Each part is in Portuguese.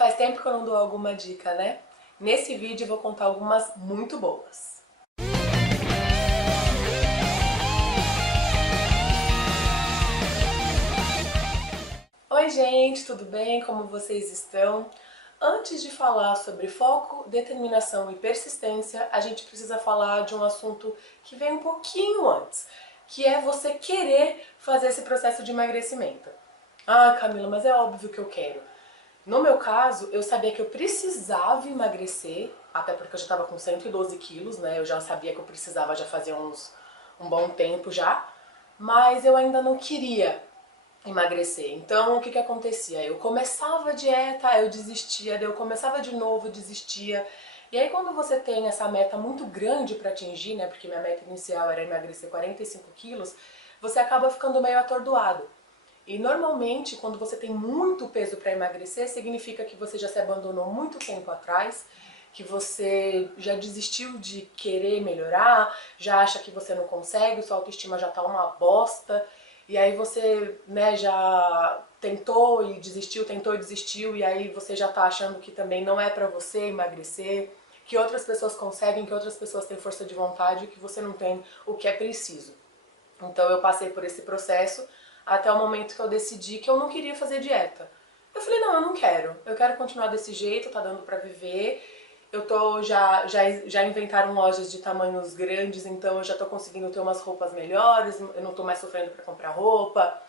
Faz tempo que eu não dou alguma dica, né? Nesse vídeo eu vou contar algumas muito boas. Oi gente, tudo bem? Como vocês estão? Antes de falar sobre foco, determinação e persistência, a gente precisa falar de um assunto que vem um pouquinho antes, que é você querer fazer esse processo de emagrecimento. Ah, Camila, mas é óbvio que eu quero. No meu caso, eu sabia que eu precisava emagrecer, até porque eu já estava com 112 quilos, né? Eu já sabia que eu precisava já fazia um bom tempo já, mas eu ainda não queria emagrecer. Então, o que acontecia? Eu começava a dieta, eu desistia, daí eu começava de novo, desistia. E aí, quando você tem essa meta muito grande para atingir, né? Porque minha meta inicial era emagrecer 45 quilos, você acaba ficando meio atordoado. E normalmente, quando você tem muito peso para emagrecer, significa que você já se abandonou muito tempo atrás, que você já desistiu de querer melhorar, já acha que você não consegue, sua autoestima já tá uma bosta, e aí você, né, já tentou e desistiu, e aí você já tá achando que também não é pra você emagrecer, que outras pessoas conseguem, que outras pessoas têm força de vontade, que você não tem o que é preciso. Então eu passei por esse processo até o momento que eu decidi que eu não queria fazer dieta. Eu falei, não, eu quero continuar desse jeito, tá dando pra viver. Eu tô já inventaram lojas de tamanhos grandes, então eu já tô conseguindo ter umas roupas melhores, eu não tô mais sofrendo pra comprar roupa.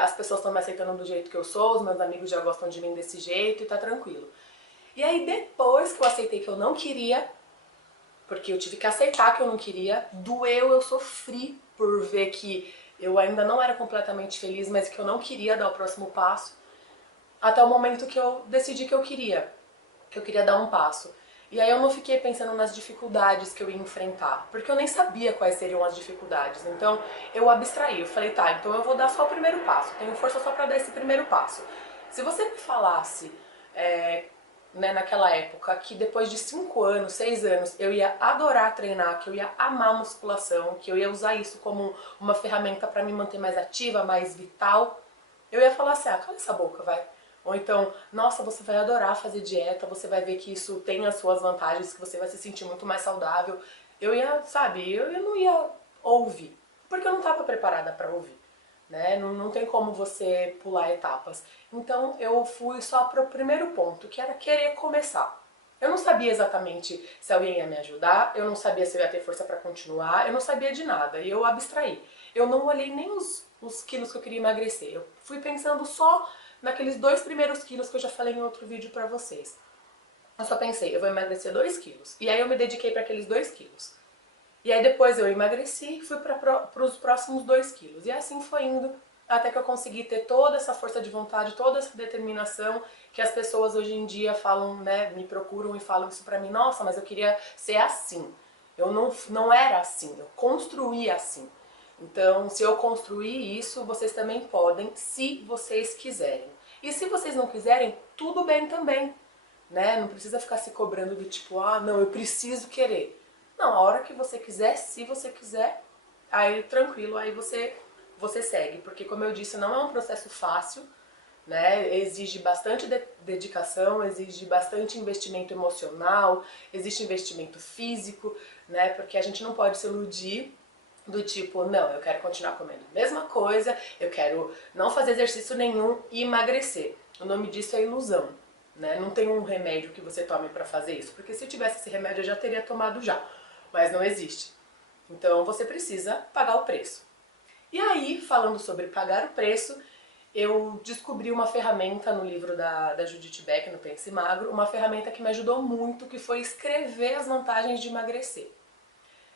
As pessoas estão me aceitando do jeito que eu sou, os meus amigos já gostam de mim desse jeito e tá tranquilo. E aí depois que eu aceitei que eu não queria, porque eu tive que aceitar que eu não queria, doeu, eu sofri por ver que eu ainda não era completamente feliz, mas que eu não queria dar o próximo passo, até o momento que eu decidi que eu queria dar um passo. E aí eu não fiquei pensando nas dificuldades que eu ia enfrentar, porque eu nem sabia quais seriam as dificuldades. Então eu abstraí, eu falei, tá, então eu vou dar só o primeiro passo, tenho força só pra dar esse primeiro passo. Se você me falasse, né, naquela época, que depois de 5 anos, 6 anos, eu ia adorar treinar, que eu ia amar musculação, que eu ia usar isso como uma ferramenta pra me manter mais ativa, mais vital, eu ia falar assim, ah, cala essa boca, vai. Ou então, nossa, você vai adorar fazer dieta, você vai ver que isso tem as suas vantagens, que você vai se sentir muito mais saudável. Eu ia, sabe, eu não ia ouvir, porque eu não estava preparada para ouvir, né? Não tem como você pular etapas. Então eu fui só pro primeiro ponto, que era querer começar. Eu não sabia exatamente se alguém ia me ajudar, eu não sabia se eu ia ter força para continuar, eu não sabia de nada, e eu abstraí. Eu não olhei nem os quilos que eu queria emagrecer, eu fui pensando só naqueles 2 primeiros quilos que eu já falei em outro vídeo pra vocês. Eu só pensei, eu vou emagrecer 2 quilos. E aí eu me dediquei para aqueles 2 quilos. E aí depois eu emagreci e fui para os próximos 2 quilos. E assim foi indo até que eu consegui ter toda essa força de vontade, toda essa determinação que as pessoas hoje em dia falam, né, me procuram e falam isso pra mim, nossa, mas eu queria ser assim. Eu não era assim, eu construí assim. Então, se eu construir isso, vocês também podem, se vocês quiserem. E se vocês não quiserem, tudo bem também, né? Não precisa ficar se cobrando do tipo, ah, não, eu preciso querer. Não, a hora que você quiser, se você quiser, aí tranquilo, aí você segue, porque como eu disse, não é um processo fácil, né? Exige bastante dedicação, exige bastante investimento emocional, existe investimento físico, né? Porque a gente não pode se iludir do tipo, não, eu quero continuar comendo a mesma coisa, eu quero não fazer exercício nenhum e emagrecer. O nome disso é ilusão, né? Não tem um remédio que você tome pra fazer isso, porque se tivesse esse remédio eu já teria tomado já, mas não existe. Então você precisa pagar o preço. E aí, falando sobre pagar o preço, eu descobri uma ferramenta no livro da Judith Beck, no Pense Magro, uma ferramenta que me ajudou muito, que foi escrever as vantagens de emagrecer.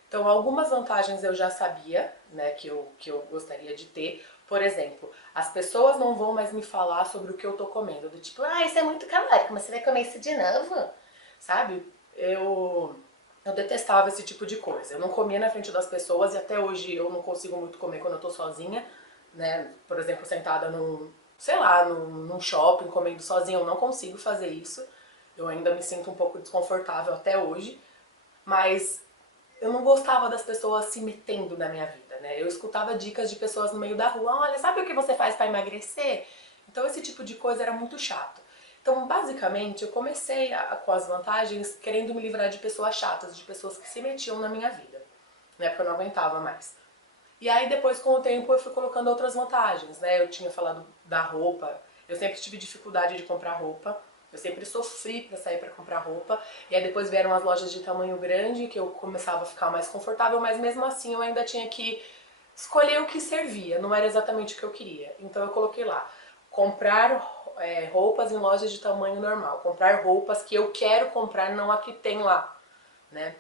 Então, algumas vantagens eu já sabia, né, que eu gostaria de ter. Por exemplo, as pessoas não vão mais me falar sobre o que eu tô comendo. Do tipo, ah, isso é muito calórico, mas você vai comer isso de novo? Sabe? Eu detestava esse tipo de coisa. Eu não comia na frente das pessoas e até hoje eu não consigo muito comer quando eu tô sozinha, né? Por exemplo, sentada sei lá, num shopping comendo sozinha, eu não consigo fazer isso. Eu ainda me sinto um pouco desconfortável até hoje, mas eu não gostava das pessoas se metendo na minha vida, né? Eu escutava dicas de pessoas no meio da rua, olha, sabe o que você faz para emagrecer? Então esse tipo de coisa era muito chato. Então, basicamente, eu comecei com as vantagens querendo me livrar de pessoas chatas, de pessoas que se metiam na minha vida, né, porque eu não aguentava mais. E aí depois, com o tempo, eu fui colocando outras vantagens, né? Eu tinha falado da roupa, eu sempre tive dificuldade de comprar roupa, eu sempre sofri pra sair pra comprar roupa, e aí depois vieram as lojas de tamanho grande, que eu começava a ficar mais confortável, mas mesmo assim eu ainda tinha que escolher o que servia, não era exatamente o que eu queria. Então eu coloquei lá, comprar roupas em lojas de tamanho normal, comprar roupas que eu quero comprar, não a que tem lá, né?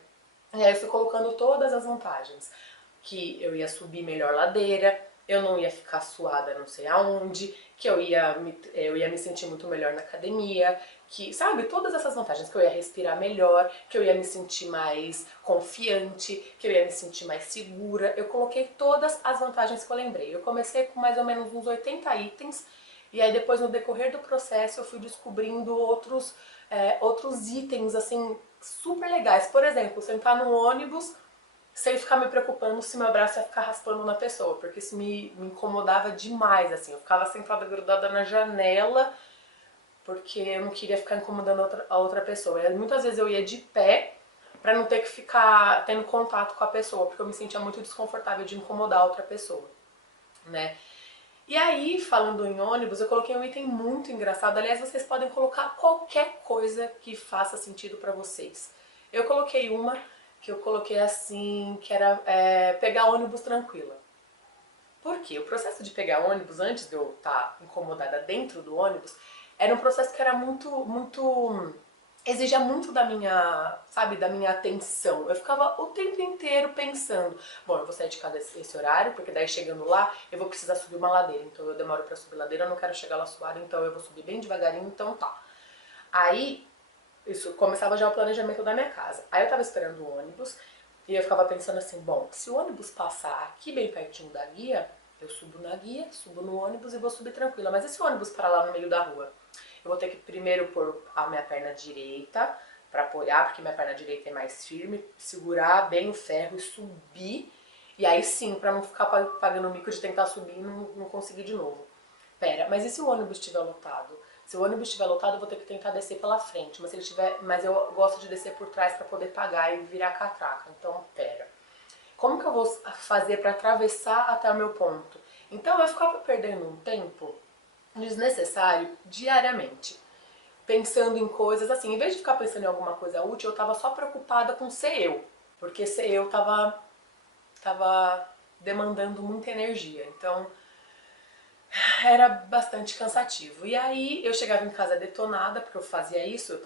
E aí eu fui colocando todas as vantagens. Que eu ia subir melhor ladeira, eu não ia ficar suada não sei aonde, que eu ia me sentir muito melhor na academia, que, sabe, todas essas vantagens, que eu ia respirar melhor, que eu ia me sentir mais confiante, que eu ia me sentir mais segura. Eu coloquei todas as vantagens que eu lembrei. Eu comecei com mais ou menos uns 80 itens, e aí depois no decorrer do processo eu fui descobrindo outros itens, assim, super legais. Por exemplo, sentar no ônibus sem ficar me preocupando se meu braço ia ficar raspando na pessoa, porque isso me incomodava demais, assim. Eu ficava sentada grudada na janela, porque eu não queria ficar incomodando a outra pessoa. E muitas vezes eu ia de pé, pra não ter que ficar tendo contato com a pessoa, porque eu me sentia muito desconfortável de incomodar a outra pessoa, né? E aí, falando em ônibus, eu coloquei um item muito engraçado. Aliás, vocês podem colocar qualquer coisa que faça sentido pra vocês. Eu coloquei uma que eu coloquei assim, que era pegar ônibus tranquila. Por quê? O processo de pegar ônibus, antes de eu estar incomodada dentro do ônibus, era um processo que era muito exigia muito da minha, sabe, da minha atenção. Eu ficava o tempo inteiro pensando, bom, eu vou sair de casa esse horário, porque daí chegando lá, eu vou precisar subir uma ladeira, então eu demoro pra subir ladeira, eu não quero chegar lá suada, então eu vou subir bem devagarinho, então tá. Aí, isso começava já o planejamento da minha casa. Aí eu tava esperando o ônibus, e eu ficava pensando assim, bom, se o ônibus passar aqui bem pertinho da guia, eu subo na guia, subo no ônibus e vou subir tranquila. Mas e se o ônibus parar lá no meio da rua? Eu vou ter que primeiro pôr a minha perna direita para apoiar, porque minha perna direita é mais firme, segurar bem o ferro e subir. E aí sim, para não ficar pagando o mico de tentar subir e não conseguir de novo. Pera, mas e se o ônibus estiver lotado? Se o ônibus estiver lotado, eu vou ter que tentar descer pela frente, mas se ele tiver, mas eu gosto de descer por trás para poder pagar e virar catraca. Então, pera. Como que eu vou fazer para atravessar até o meu ponto? Então, eu ficava perdendo um tempo desnecessário diariamente, pensando em coisas assim, em vez de ficar pensando em alguma coisa útil, eu tava só preocupada com ser eu, porque ser eu tava demandando muita energia. Então, era bastante cansativo. E aí eu chegava em casa detonada, porque eu fazia isso,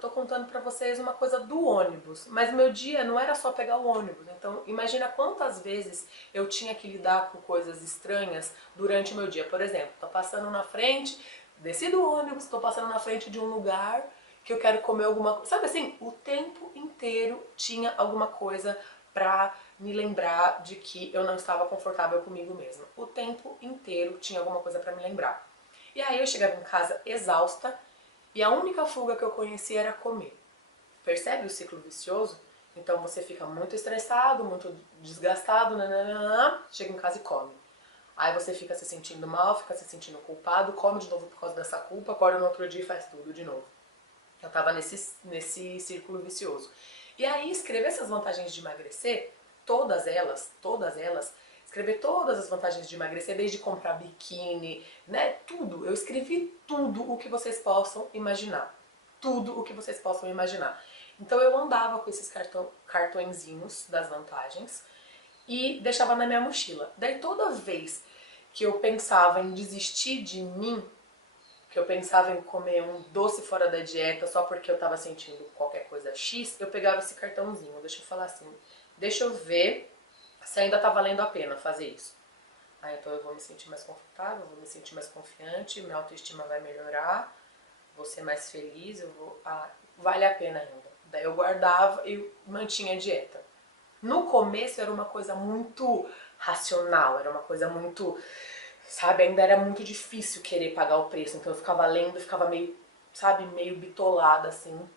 tô contando pra vocês uma coisa do ônibus, mas meu dia não era só pegar o ônibus. Então, imagina quantas vezes eu tinha que lidar com coisas estranhas durante o meu dia. Por exemplo, tô passando na frente, desci do ônibus, tô passando na frente de um lugar que eu quero comer alguma coisa. Sabe assim, o tempo inteiro tinha alguma coisa pra me lembrar de que eu não estava confortável comigo mesma. O tempo inteiro tinha alguma coisa pra me lembrar. E aí eu chegava em casa exausta e a única fuga que eu conhecia era comer. Percebe o ciclo vicioso? Então você fica muito estressado, muito desgastado, nananana, chega em casa e come. Aí você fica se sentindo mal, fica se sentindo culpado, come de novo por causa dessa culpa, acorda no outro dia e faz tudo de novo. Eu tava nesse círculo vicioso. E aí escrever essas vantagens de emagrecer, todas elas, escrever todas as vantagens de emagrecer, desde comprar biquíni, né, tudo. Eu escrevi tudo o que vocês possam imaginar. Tudo o que vocês possam imaginar. Então eu andava com esses cartõezinhos das vantagens e deixava na minha mochila. Daí toda vez que eu pensava em desistir de mim, que eu pensava em comer um doce fora da dieta só porque eu tava sentindo qualquer coisa X, eu pegava esse cartãozinho. Deixa eu falar assim, deixa eu ver se ainda tá valendo a pena fazer isso. Aí então eu vou me sentir mais confortável, vou me sentir mais confiante, minha autoestima vai melhorar, vou ser mais feliz, vale a pena ainda. Daí eu guardava e mantinha a dieta. No começo era uma coisa muito racional, era uma coisa muito, sabe, ainda era muito difícil querer pagar o preço, então eu ficava lendo e ficava meio, sabe, meio bitolada, assim.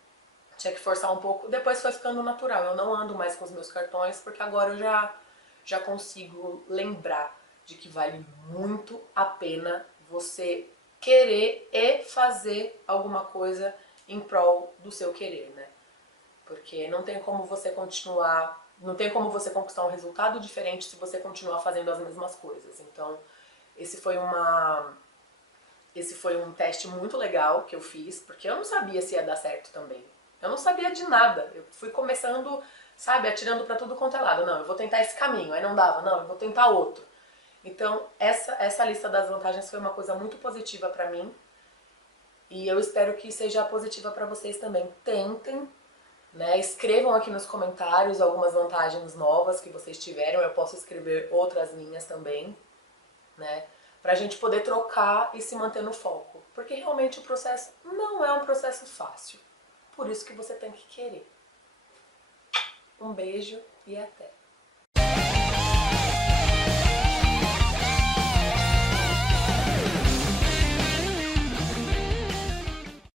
Tinha que forçar um pouco, depois foi ficando natural, eu não ando mais com os meus cartões, porque agora eu já consigo lembrar de que vale muito a pena você querer e fazer alguma coisa em prol do seu querer, né? Porque não tem como você continuar, não tem como você conquistar um resultado diferente se você continuar fazendo as mesmas coisas. Então, esse foi um teste muito legal que eu fiz, porque eu não sabia se ia dar certo também. Eu não sabia de nada. Eu fui começando, sabe, atirando pra tudo quanto é lado. Não, eu vou tentar esse caminho. Aí não dava, não, eu vou tentar outro. Então, essa lista das vantagens foi uma coisa muito positiva pra mim. E eu espero que seja positiva pra vocês também. Tentem, né? Escrevam aqui nos comentários algumas vantagens novas que vocês tiveram. Eu posso escrever outras minhas também, né? Pra gente poder trocar e se manter no foco. Porque realmente o processo não é um processo fácil. Por isso que você tem que querer. Um beijo e até!